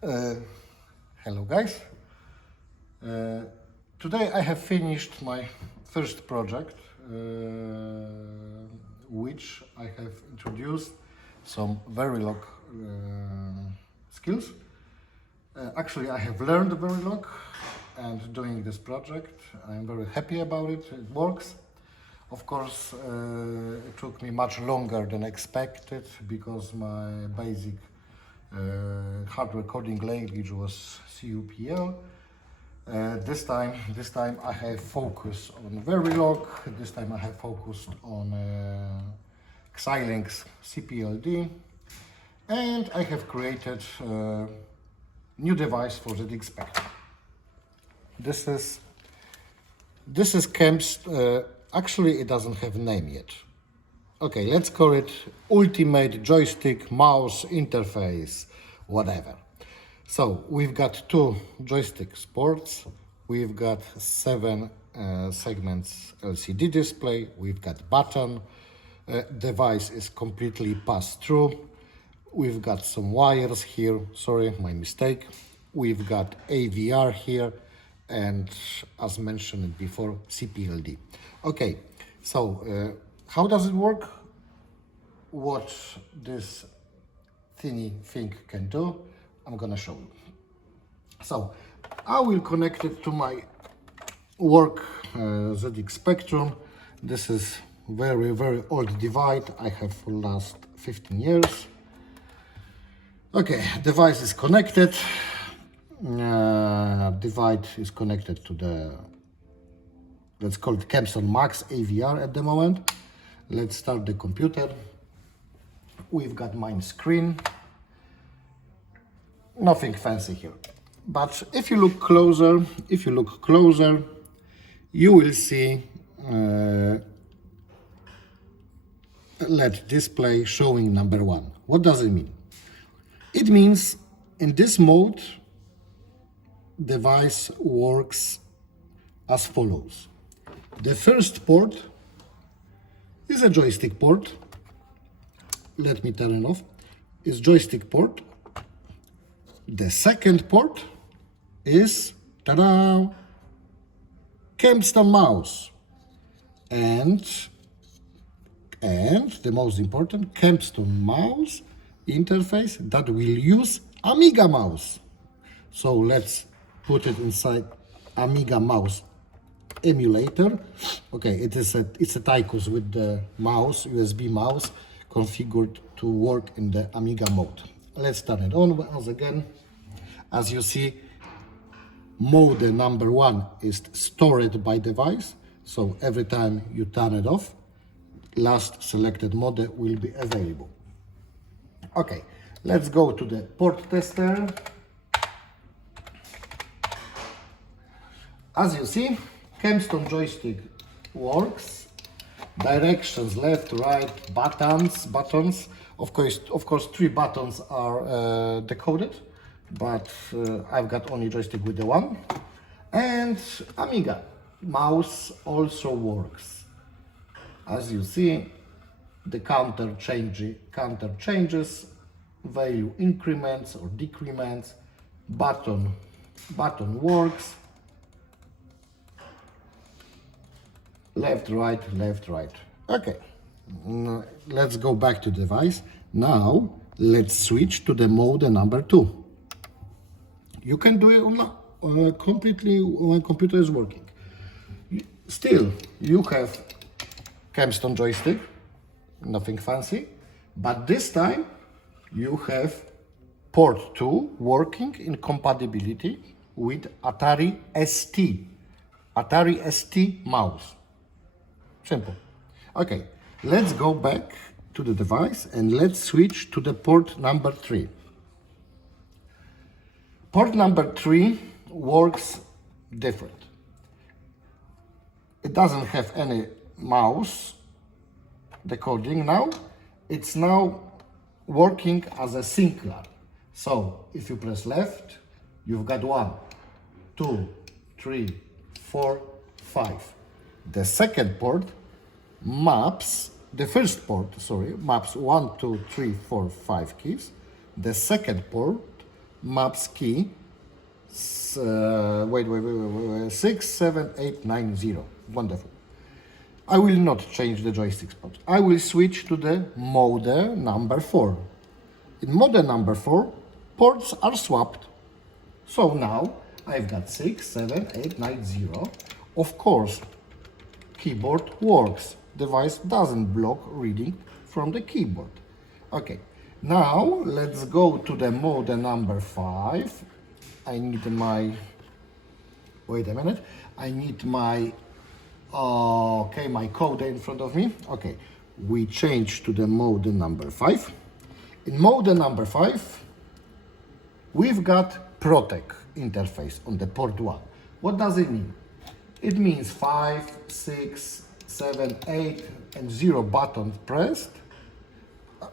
Uh, Hello guys. Uh, Today I have finished my first project, which I have introduced some Verilog skills. Actually, I have learned Verilog, and doing this project, I'm very happy about it. It works. Of course, it took me much longer than expected because my basic hardware coding language was CUPL. This time I have focused on Verilog. This time I have focused on Xilinx CPLD, and I have created a new device for ZX Spectrum. This is Kemp's. Actually, it doesn't have a name yet. Okay, let's call it Ultimate Joystick Mouse Interface, whatever. So we've got two joystick ports, we've got 7 segments LCD display, we've got button, device is completely passed through, we've got some wires here, sorry, my mistake, we've got AVR here, and as mentioned before, CPLD. Okay, so how does it work? What this thingy thing can do, I'm gonna show you. So I will connect it to my work ZX Spectrum. This is very old device I have for last 15 years. Okay, device is connected. Device is connected to the, let's call it Capstone Max AVR at the moment. Let's start the computer. We've got my screen. Nothing fancy here. But if you look closer, you will see LED display showing number 1. What does it mean? It means in this mode, device works as follows. The first port is a joystick port. Let me turn it off. It's joystick port. The second port is, ta-da, Kempstone mouse. And the most important, Kempstone mouse interface that will use Amiga mouse. So let's put it inside Amiga mouse emulator. Okay, it's a Tycus with the mouse, USB mouse, configured to work in the Amiga mode. Let's turn it on once again. As you see, mode number 1 is stored by device. So every time you turn it off, last selected mode will be available. Okay, let's go to the port tester. As you see, Kempstone joystick works. Directions, left, right, buttons. Of course, 3 buttons are decoded, but I've got only joystick with the 1. And Amiga mouse also works. As you see, the counter changes, value increments or decrements. Button works. Left, right. Okay, let's go back to device. Now, let's switch to the mode number 2. You can do it online, completely when computer is working. Still, you have Kempstone joystick, nothing fancy, but this time you have port 2 working in compatibility with Atari ST mouse. Simple. Okay, let's go back to the device and let's switch to the port number 3. Port number 3 works different. It doesn't have any mouse decoding now. It's now working as a singular. So if you press left, you've got 1, 2, 3, 4, 5. The second port maps, the first port, maps 1, 2, 3, 4, 5 keys. The second port maps key. Wait, 67890. Wonderful. I will not change the joystick spot. I will switch to the mode number 4. In mode number 4, ports are swapped. So now I've got 67890. Of course, keyboard works. Device doesn't block reading from the keyboard. Okay, now let's go to the mode number 5. I need my, wait a minute, I need my, okay, my code in front of me. Okay, we change to the mode number 5. In mode number 5, we've got Protect interface on the port 1. What does it mean? It means 5, 6, 7, 8 and 0 buttons pressed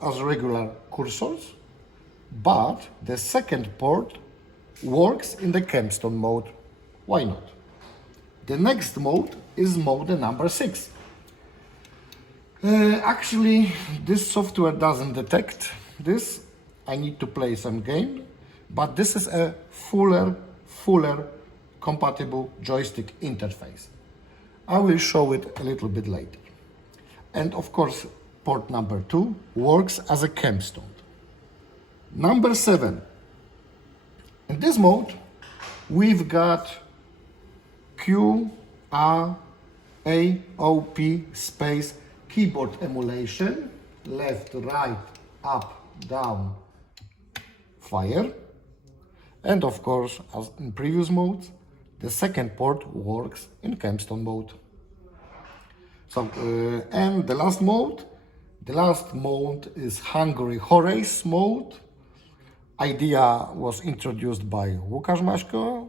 as regular cursors, but the second port works in the capstone mode. Why not? The next mode is mode number 6. Actually, this software doesn't detect this. I need to play some game, but this is a fuller compatible joystick interface. I will show it a little bit later. And of course, port number 2 works as a capstone. Number 7. In this mode, we've got QAOP space keyboard emulation, left, right, up, down, fire. And of course, as in previous modes, the second port works in capstone mode. So, and the last mode is Hungry Horace mode. Idea was introduced by Łukasz Maśko,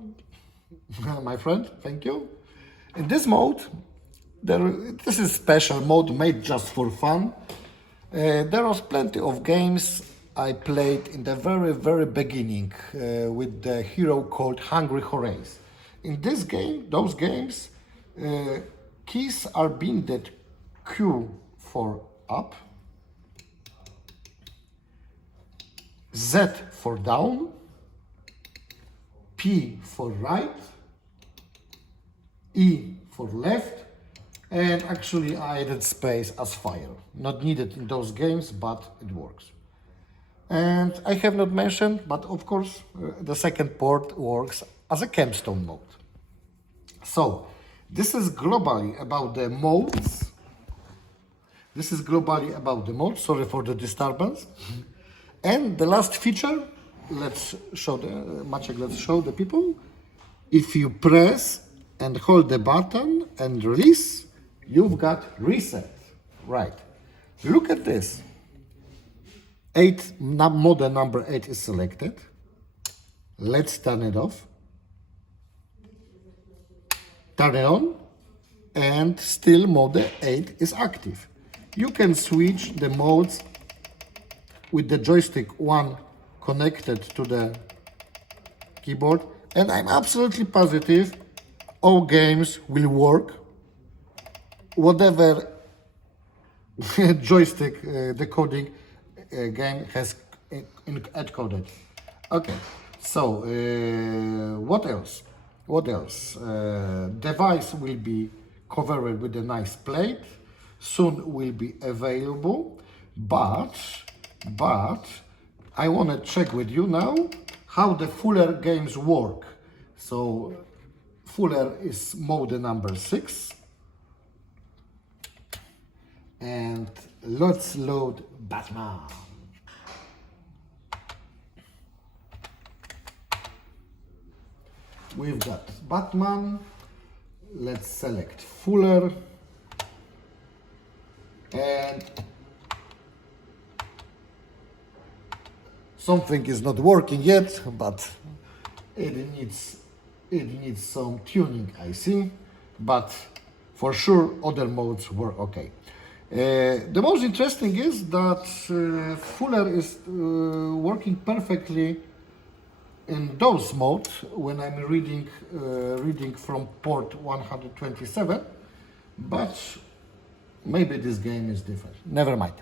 my friend, thank you. In this mode, this is special mode made just for fun. There was plenty of games I played in the very beginning with the hero called Hungry Horace. In this game, those games, keys are being that Q for up, Z for down, P for right, E for left, and actually I added space as fire. Not needed in those games, but it works. And I have not mentioned, but of course, the second port works as a capstone mode. So, this is globally about the modes. Sorry for the disturbance. And the last feature, let's show the people. If you press and hold the button and release, you've got reset. Right. Look at this. Mode number 8 is selected. Let's turn it off. Turn it on, and still mode 8 is active. You can switch the modes with the joystick 1 connected to the keyboard, and I'm absolutely positive all games will work. Whatever joystick decoding game has encoded. Okay, so what else? Device will be covered with a nice plate. Soon will be available, but I want to check with you now how the fuller games work. So fuller is mode number 6, and let's load Batman. We've got Batman. Let's select fuller, and something is not working yet, but it needs some tuning, I see, but for sure other modes were okay. The most interesting is that fuller is working perfectly in those modes when I'm reading from port 127, but maybe this game is different. Never mind.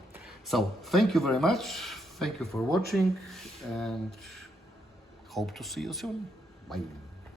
So thank you very much. Thank you for watching, and hope to see you soon. Bye.